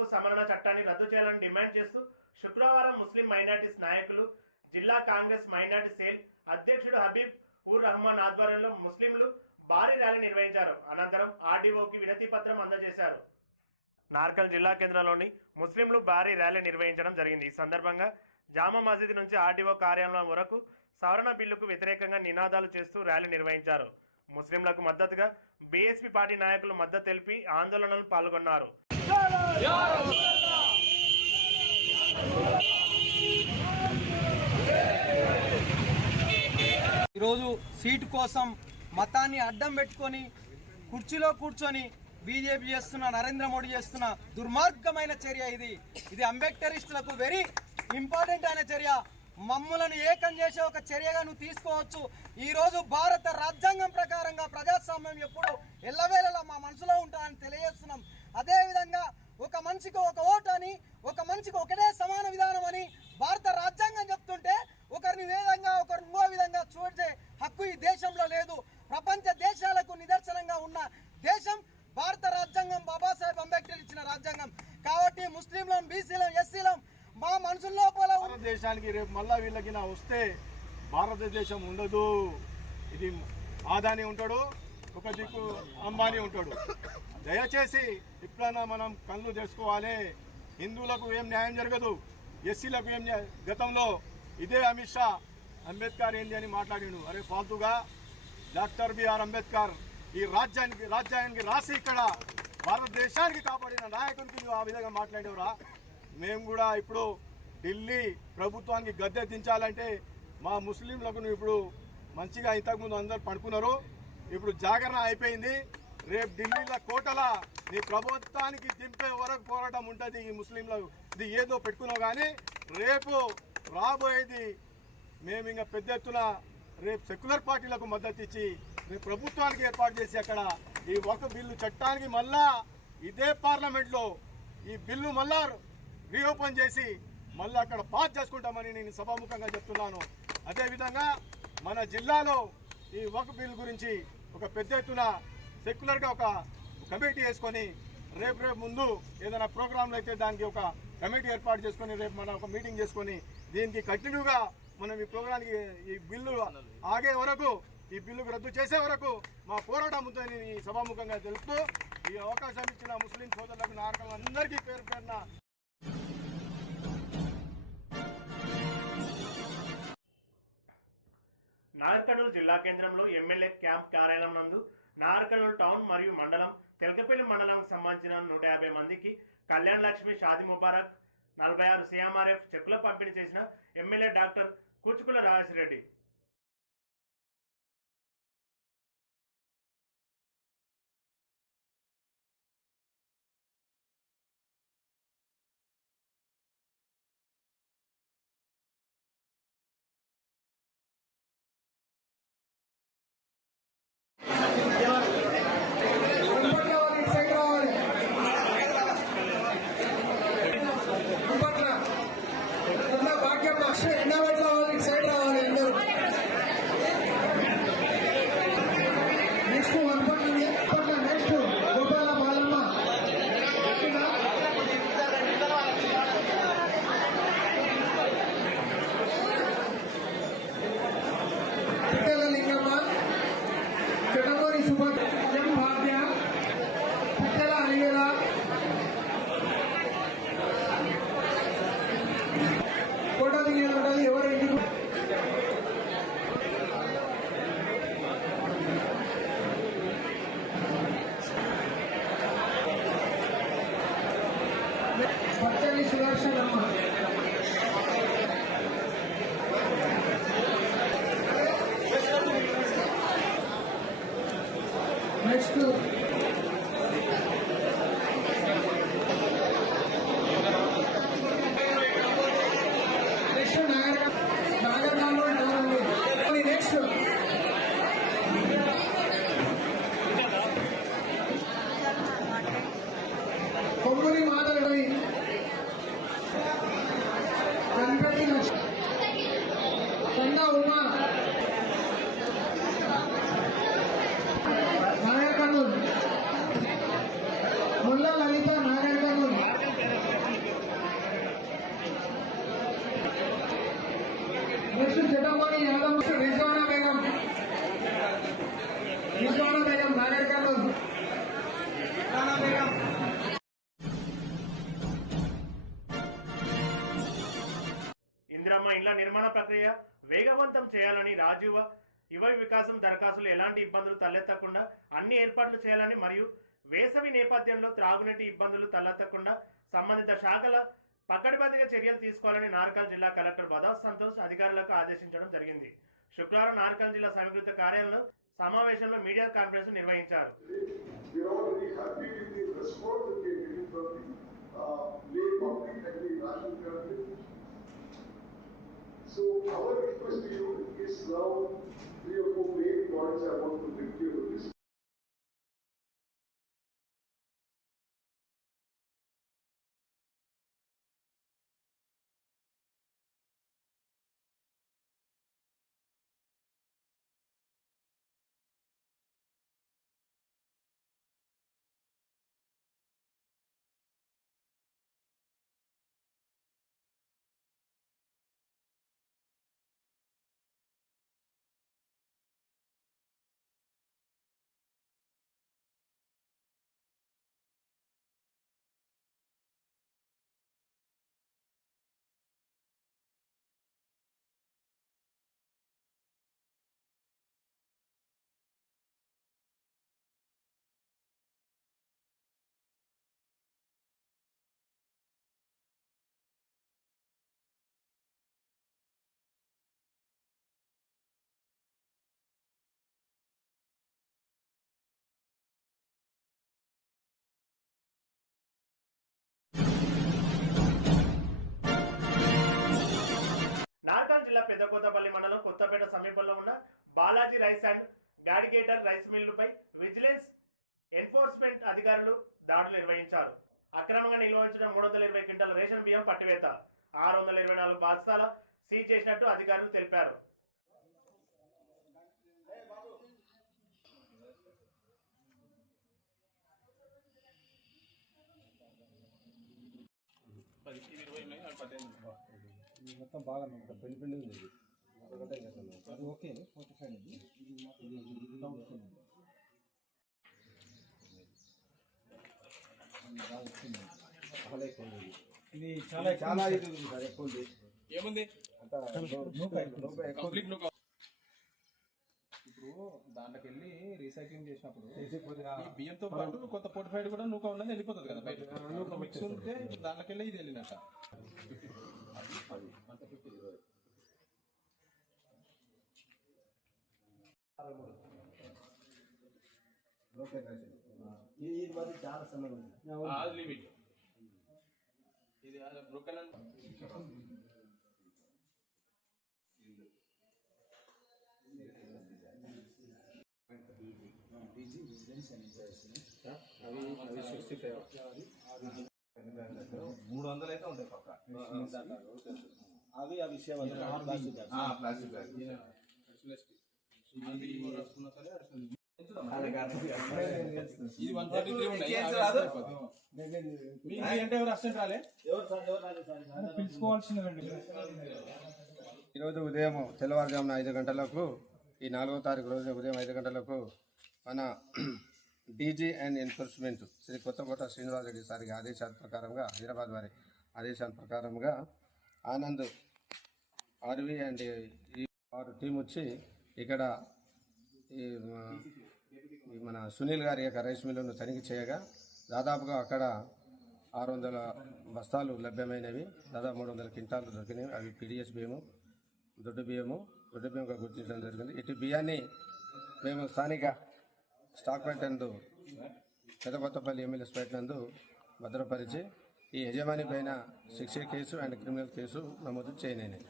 హక్కు సమరణ చట్టాన్ని రద్దు చేయాలని డిమాండ్ చేస్తూ శుక్రవారం ముస్లిం మైనార్టీస్ నాయకులు జిల్లా కాంగ్రెస్ మైనార్టీ సెల్ అధ్యక్షుడు హబీబ్ ఉర్ రహమాన్ ఆధ్వర్యంలో ముస్లింలు భారీ ర్యాలీ నిర్వహించారు. అనంతరం ఆర్డీఓకి వినతి పత్రం అందజేశారు. నార్కల్ జిల్లా కేంద్రంలోని ముస్లింలు భారీ ర్యాలీ నిర్వహించడం జరిగింది. ఈ సందర్భంగా జామా మసీద్ నుంచి ఆర్డీఓ కార్యాలయం వరకు సవరణ బిల్లుకు వ్యతిరేకంగా నినాదాలు చేస్తూ ర్యాలీ నిర్వహించారు. ముస్లింలకు మద్దతుగా బీఎస్పీ పార్టీ నాయకులు మద్దతు తెలిపి ఆందోళనలు పాల్గొన్నారు. ఈరోజు సీటు కోసం మతాన్ని అడ్డం పెట్టుకొని కుర్చీలో కూర్చొని బీజేపీ చేస్తున్న నరేంద్ర మోడీ చేస్తున్న దుర్మార్గమైన చర్య ఇది. ఇది అంబేద్కరిస్టులకు వెరీ ఇంపార్టెంట్ అయిన చర్య. మమ్ములను ఏకం చేసే ఒక చర్యగా నువ్వు తీసుకోవచ్చు. ఈరోజు భారత రాజ్యాంగం ప్రకారంగా ప్రజాస్వామ్యం ఎప్పుడు ఎల్లవేళలా మా మనసులో ఉంటాయని తెలియజేస్తున్నాం. అదేవిధంగా ఒక మనిషికి ఒక ఓటు అని ఒక మనిషికి ఒకటే సమాన విధానం అని భారత రాజ్యాంగం చెప్తుంటే ఒకరిని విధంగా ఒకరు ఇంకో విధంగా చూడే హక్కు ఈ దేశంలో లేదు. ప్రపంచ దేశాలకు నిదర్శనంగా ఉన్న దేశం భారత రాజ్యాంగం బాబాసాహెబ్ అంబేద్కర్ ఇచ్చిన రాజ్యాంగం. కాబట్టి ముస్లింలం బీసీలం ఎస్సీలం మా మనసుల లోపల ఉన్న భారతదేశానికి రేపు మళ్ళా వీళ్ళకి నా వస్తే భారతదేశం ఉండదు. ఇది ఆదాని ఉంటాడు. ఒక దిక్కు అంబానీ ఉంటాడు. దయచేసి ఇప్పుడైనా మనం కళ్ళు తెలుసుకోవాలి హిందువులకు ఏం న్యాయం జరగదు. ఎస్సీలకు ఏం గతంలో ఇదే అమిత్ షా అంబేద్కర్ ఏంది అని మాట్లాడాడు. అరే ఫాల్తుగా. డాక్టర్ బిఆర్ అంబేద్కర్ ఈ రాజ్యానికి రాజ్యానికి రాసి ఇక్కడ భారతదేశానికి కాపాడిన నాయకునికి నువ్వు ఆ విధంగా మాట్లాడేవరా? మేము కూడా ఇప్పుడు ఢిల్లీ ప్రభుత్వానికి గద్దె దించాలంటే మా ముస్లింలకు నువ్వు ఇప్పుడు మంచిగా ఇంతకుముందు అందరు పడుకున్నారు. ఇప్పుడు జాగరణ అయిపోయింది. రేపు ఢిల్లీలో కోటల నీ ప్రభుత్వానికి దింపే వరకు పోరాటం ఉంటుంది ఈ ముస్లింల. ఇది ఏదో పెట్టుకున్నావు కానీ రేపు రాబోయేది మేము ఇంకా పెద్ద ఎత్తున రేపు సెక్యులర్ పార్టీలకు మద్దతు ఇచ్చి రేపు ప్రభుత్వానికి ఏర్పాటు చేసి అక్కడ ఈ ఒక బిల్లు చట్టానికి మళ్ళా ఇదే పార్లమెంట్లో ఈ బిల్లు మళ్ళా రీఓపెన్ చేసి మళ్ళీ అక్కడ పాస్ చేసుకుంటామని నేను సభాముఖంగా చెప్తున్నాను. అదేవిధంగా మన జిల్లాలో ఈ ఒక బిల్ గురించి ఒక పెద్ద ఎత్తున సెక్యులర్గా ఒక కమిటీ వేసుకొని రేపు రేపు ముందు ఏదైనా ప్రోగ్రాంలు అయితే దానికి ఒక కమిటీ ఏర్పాటు చేసుకొని రేపు మనం ఒక మీటింగ్ చేసుకొని దీనికి కంటిన్యూగా మనం ఈ ప్రోగ్రాంకి ఈ బిల్లు ఆగే వరకు ఈ బిల్లుకు రద్దు చేసే వరకు మా పోరాటం ఉందని ఈ సభాముఖంగా తెలుపుతూ ఈ అవకాశం ఇచ్చిన ముస్లిం సోదరులకు నారకం అందరికీ పేరు పేరున నాగర్కర్నూలు జిల్లా కేంద్రంలో ఎమ్మెల్యే క్యాంప్ కార్యాలయం నందు నాగర్కర్నూలు టౌన్ మరియు మండలం తెలకపల్లి మండలానికి సంబంధించిన నూట యాభై మందికి కళ్యాణ లక్ష్మి షాది ముబారక్ నలభై ఆరు సీఎంఆర్ఎఫ్ చెక్కుల పంపిణీ చేసిన MLA doctor Kuchukulla Rajesh Reddy Yeah. పచ్చని Sudarshanamma. Next next Nagar Nagar Nagar next next Yadamma Begum. Begum Indiramma ఇండ్ల నిర్మాణ ప్రక్రియ వేగవంతం చేయాలని రాజీవ యువ వికాసం దరఖాస్తులు ఎలాంటి ఇబ్బందులు తలెత్తకుండా అన్ని ఏర్పాట్లు చేయాలని మరియు వేసవి నేపథ్యంలో త్రాగునీటి ఇబ్బందులు తలెత్తకుండా సంబంధిత శాఖల పక్కడిబందిగా చర్యలు తీసుకోవాలని నారకల్ జిల్లా కలెక్టర్ బదాస్ సంతోష్ అధికారులకు ఆదేశించడం జరిగింది. శుక్రవారం నారకల్ జిల్లా సమీకృత కార్యాలయం సమావేశంలో మీడియా కాన్ఫరెన్స్ నిర్వహించారు. పెద్దకోతపల్లి మండలం కొత్తపేట సమీపంలో ఉన్న బాలాజీ రైస్ అండ్ గాడిగేటర్ రైస్ మిల్లుపై విజిలెన్స్ ఎన్ఫోర్స్మెంట్ అధికారులు దాడులు నిర్వహించారు. అక్రమంగా నిల్వ ఉంచిన మూడు వందల ఇరవై క్వింటల రేషన్ బియ్యం పట్టివేత. ఆరు వందల ఇరవై నాలుగు బస్తాల సీజ్ చేసినట్టు అధికారులు తెలిపారు. మొత్తం బాగా పెళ్ళి పెళ్ళి ఉంది. అది ఓకే. ఫోర్టీ ఫైవ్ ఇది ఇది డౌన్ ఉంది. ఇది బాగా వచ్చింది. చాలా ఎక్కువ ఉంది. ఇది. ఇది చాలా చాలా ఇది ఉంది. సార్. ఎక్కువ ఉంది. ఏముంది? ఇప్పుడు దాంట్లోకి వెళ్ళి రీసైక్లింగ్ చేసినప్పుడు బియ్యంతో పాటు కొంత పొడిఫైడ్ కూడా నూక ఉన్నది వెళ్ళిపోతుంది కదా బయట. మిక్స్ ఉంటే దాంట్లోకి వెళ్ళి ఇది వెళ్ళినట్ట. నూక రైస్. ఇది ఇది మరి చాలా సన్నగా ఉంది అది లిమిట్ ఇది బ్రోకెన్ అవి అవి సిక్స్టీ ఫైవ్ మూడు వందలు అయితే ఉంటాయి పక్క. అవి ఆ విషయం ప్లాస్టిక్ బ్యాగ్ ఇది వన్ థర్టీ త్రీ ఉన్నాయి మీ అంటే ఎవరు అసిస్టెంట్ రాలే ఈరోజు ఉదయం తెల్లవారుజామున ఐదు గంటలకు ఈ నాలుగో తారీఖు రోజు ఉదయం ఐదు గంటలకు మన DG and enforcement Shri Kothakota Srinivasa Reddy సారి ఆదేశాల ప్రకారంగా హైదరాబాద్ వారి ఆదేశాల ప్రకారంగా ఆనంద్ ఆర్వి అండ్ ఈ వారు టీం వచ్చి ఇక్కడ ఈ ఈ మన సునీల్ గారి యొక్క రైస్ మిల్లును తనిఖీ చేయగా దాదాపుగా అక్కడ ఆరు వందల బస్తాలు లభ్యమైనవి దాదాపు మూడు వందల క్వింటాలు దొరికినవి. అవి పీడిఎస్ బియ్యము దొడ్డు బియ్యము దొడ్డు బియ్యంగా గుర్తించడం జరిగింది. ఇటు బియ్యాన్ని మేము స్థానిక స్టాక్ పెద్ద పెదకొత్తపల్లి ఎమ్మెల్యే నందు భద్రపరిచి ఈ యజమాని పైన శిక్ష కేసు అండ్ క్రిమినల్ కేసు నమోదు చేయనైనది.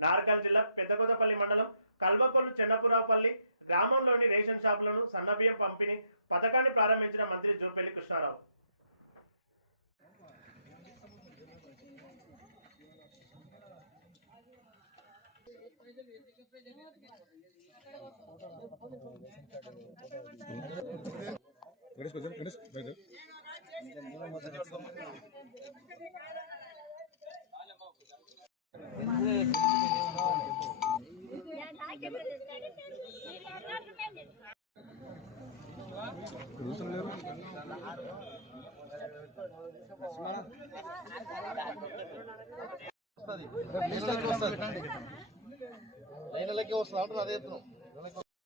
నారకల్ జిల్లా పెద్దకొత్తపల్లి మండలం కల్వకొల్లు చెన్నపురాపల్లి గ్రామంలోని రేషన్ షాపులను సన్నబియ్యం పంపిణీ పథకాన్ని ప్రారంభించిన మంత్రి జూపల్లి కృష్ణారావు. గణేష్ కొంచెం గణేష్ బయట చూసిన లేరు వస్తుంది Yeah,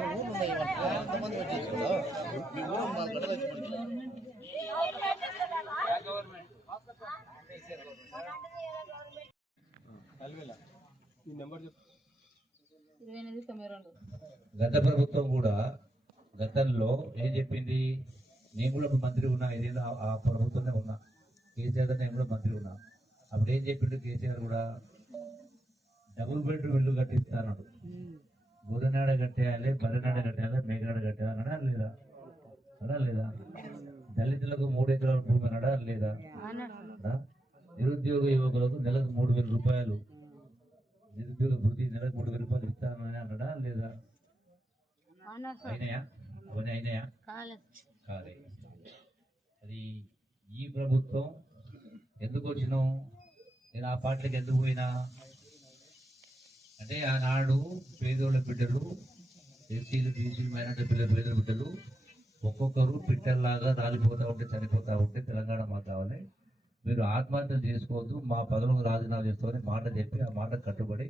I can understand it. ఇరవై ఎనిమిది తొమ్మిది రెండు. గత ప్రభుత్వం కూడా గతంలో ఏం చెప్పింది? నేను కూడా ఇప్పుడు మంత్రి ఉన్నా ఏదైనా ఆ- ప్రభుత్వంలో ఉన్నా. కేసీఆర్ నేను కూడా మంత్రి ఉన్నా. అప్పుడు ఏం చెప్పిండు కేసీఆర్ కూడా? డబుల్ బెడ్రూమ్ ఇల్లు కట్టిస్తాను గుర్రనాడ కట్టేయాలి బర్రెనాడ కట్టేయాలి మేఘనాడ కట్టేయాలి అన్నాడా లేదా? అడా లేదా? దళితులకు మూడు ఎకరాల భూమి అన్నాడా లేదా? నిరుద్యోగ యువకులకు నెలకు మూడు వేల రూపాయలు. నిరుద్యోగ వృద్ధి నెలకు మూడు వేల రూపాయలు ఇస్తానని అన్నాడా లేదా? అయినాయా? అవన్నీ అయినాయా? కాదే అది ఈ ప్రభుత్వం ఎందుకు వచ్చినాం నేను ఆ పార్టీకి ఎందుకు పోయినా? అంటే ఆనాడు పేదోళ్ళ బిడ్డలు ఎస్సీలు బీసీలు మైనార్టీ పిల్లలు పేదల బిడ్డలు ఒక్కొక్కరు పిట్టల్లాగా రాలిపోతూ ఉంటే చనిపోతూ ఉంటే తెలంగాణ మాకు కావాలి. మీరు ఆత్మహత్యలు చేసుకోవద్దు మా పదవులకు రాజీనామా చేస్తామని మాట చెప్పి ఆ మాట కట్టుబడి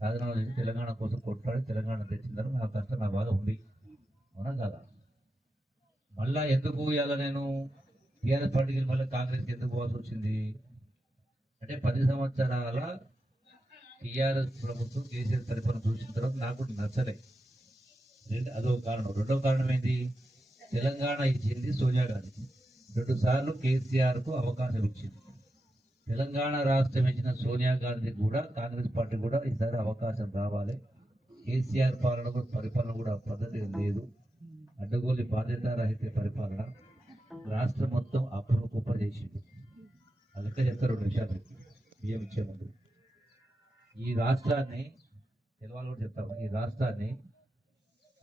రాజీనామా చేసి తెలంగాణ కోసం కొట్లాడి తెలంగాణ తెచ్చిందని నా కష్టం నా బాధ ఉంది. అవునా కదా? మళ్ళా ఎందుకు ఇవాళ నేను టీఆర్ఎస్ పార్టీకి మళ్ళీ కాంగ్రెస్కి ఎందుకు పోవాల్సి వచ్చింది? అంటే పది సంవత్సరాల టీఆర్ఎస్ ప్రభుత్వం కేసీఆర్ పరిపాలన చూసిన తర్వాత నాకు నచ్చలే. రెండు అదో కారణం. రెండో కారణం ఏంటి తెలంగాణ ఇచ్చింది సోనియా గాంధీ రెండు సార్లు అవకాశం ఇచ్చింది. తెలంగాణ రాష్ట్రం ఇచ్చిన సోనియా గాంధీ కూడా కాంగ్రెస్ పార్టీ కూడా ఈసారి అవకాశం రావాలి. కేసీఆర్ పాలన కూడా పరిపాలన కూడా పద్ధతి లేదు. అడ్డగోలి బాధ్యత రహిత పరిపాలన రాష్ట్రం మొత్తం అప్పులు కుప్ప చేసింది. అదంతా చెప్తారు రెండు విషయాలు బియ్యం ఇచ్చే ముందు. ఈ రాష్ట్రాన్ని తెలవాలి కూడా చెప్తాము ఈ రాష్ట్రాన్ని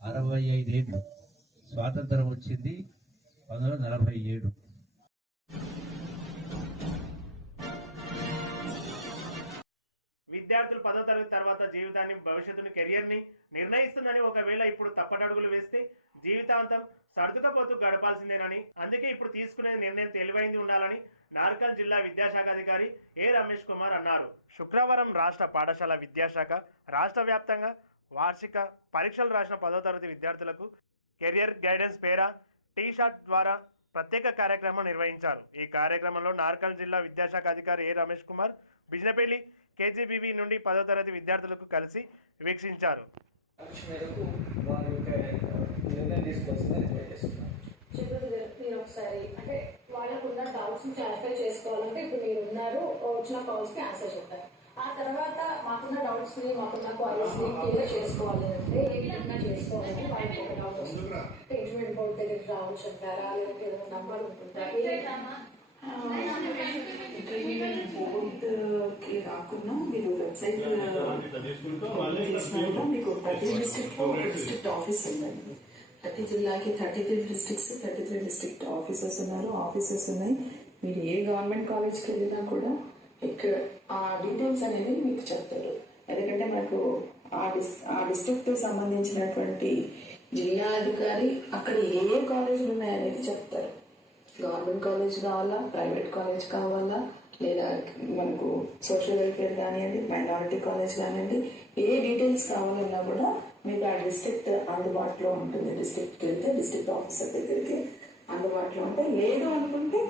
అరవై ఐదేళ్ళు స్వాతంత్రం వచ్చింది పంతొమ్మిది వందల నలభై ఏడు. విద్యార్థులు పదో తరగతి తర్వాత జీవితాన్ని భవిష్యత్తుని కెరియర్ని నిర్ణయిస్తుందని ఒకవేళ ఇప్పుడు తప్పటడుగులు వేస్తే జీవితాంతం సర్దుకపోతూ గడపాల్సిందేనని అందుకే ఇప్పుడు తీసుకునే నిర్ణయం తెలివైంది ఉండాలని నార్కల్ జిల్లా విద్యాశాఖ అధికారి ఏ రమేష్ కుమార్ అన్నారు. శుక్రవారం రాష్ట్ర పాఠశాల విద్యాశాఖ రాష్ట్ర వ్యాప్తంగా వార్షిక పరీక్షలు రాసిన పదో తరగతి విద్యార్థులకు కెరియర్ గైడెన్స్ పేరా టీ షాట్ ద్వారా ప్రత్యేక కార్యక్రమం నిర్వహించారు. ఈ కార్యక్రమంలో నార్కల్ జిల్లా విద్యాశాఖ అధికారి ఏ రమేష్ కుమార్ బిజినపల్లి కేజీబీవీ నుండి పదో తరగతి విద్యార్థులకు కలిసి వీక్షించారు మేరకు వారి యొక్క నిర్ణయం తీసుకోవాల్సిందని తెలియజేస్తున్నాను ఒకసారి అంటే వాళ్ళకున్న డౌట్స్ని క్లారిఫై చేసుకోవాలంటే ఇప్పుడు మీరు ఉన్నారు వచ్చిన కాల్స్కి ఆన్సర్ చెప్తారు. ఆ తర్వాత మాకున్న డౌట్స్ని మాకున్న క్వైరీస్ని క్లియర్ చేసుకోవాలి అంటే చేసుకోవాలంటే వాళ్ళకి ఒక డౌట్ వస్తుంది. పేజ్మెంట్ బోర్డ్ దగ్గరికి రావచ్చు అంటారా? లేదంటే ఏదైనా నంబర్ రాకుండా మీరు వెబ్సైట్ మీకు ప్రతి డిస్ట్రిక్ట్ ఆఫీస్ ఉందండి. ప్రతి జిల్లాకి thirty three districts thirty three district officers ఉన్నారు. ఆఫీసెస్ ఉన్నాయి. మీరు ఏ గవర్నమెంట్ కాలేజ్కి వెళ్ళినా కూడా ఇక్కడ ఆ డీటెయిల్స్ అనేది మీకు చెప్తారు. ఎందుకంటే మనకు ఆ డిస్ ఆ డిస్ట్రిక్ట్ సంబంధించినటువంటి జిల్లా అధికారి అక్కడ ఏ ఏ కాలేజీలు ఉన్నాయనేది చెప్తారు. గవర్నమెంట్ కాలేజ్ కావాలా? ప్రైవేట్ కాలేజ్ కావాలా? లేదా మనకు సోషల్ వెల్ఫేర్ కానివ్వండి మైనారిటీ కాలేజ్ కానివ్వండి ఏ డీటెయిల్స్ కావాలన్నా కూడా మీకు ఆ డిస్ట్రిక్ట్ అందుబాటులో ఉంటుంది. డిస్ట్రిక్ట్కి వెళ్తే డిస్ట్రిక్ట్ ఆఫీసర్ దగ్గరికి అందుబాటులో ఉంటాయి. లేదు అనుకుంటే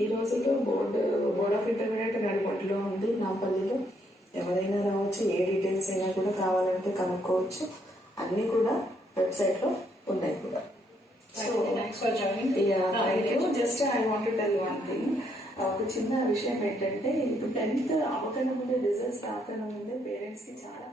ఈ రోజుల్లో బోర్డు బోర్డ్ ఆఫ్ ఇంటర్మీడియట్ నడిపట్లో ఉంది నాపల్లిలో ఎవరైనా రావచ్చు ఏ డీటెయిల్స్ అయినా కూడా కావాలంటే కనుక్కోవచ్చు. అన్నీ కూడా వెబ్సైట్లో ఉన్నాయి కూడా. So just I want tell one thing ఒక చిన్న విషయం ఏంటంటే ఇప్పుడు టెన్త్ అవకన ముందే రిజల్ట్స్ రాకన ముందే పేరెంట్స్కి చాలా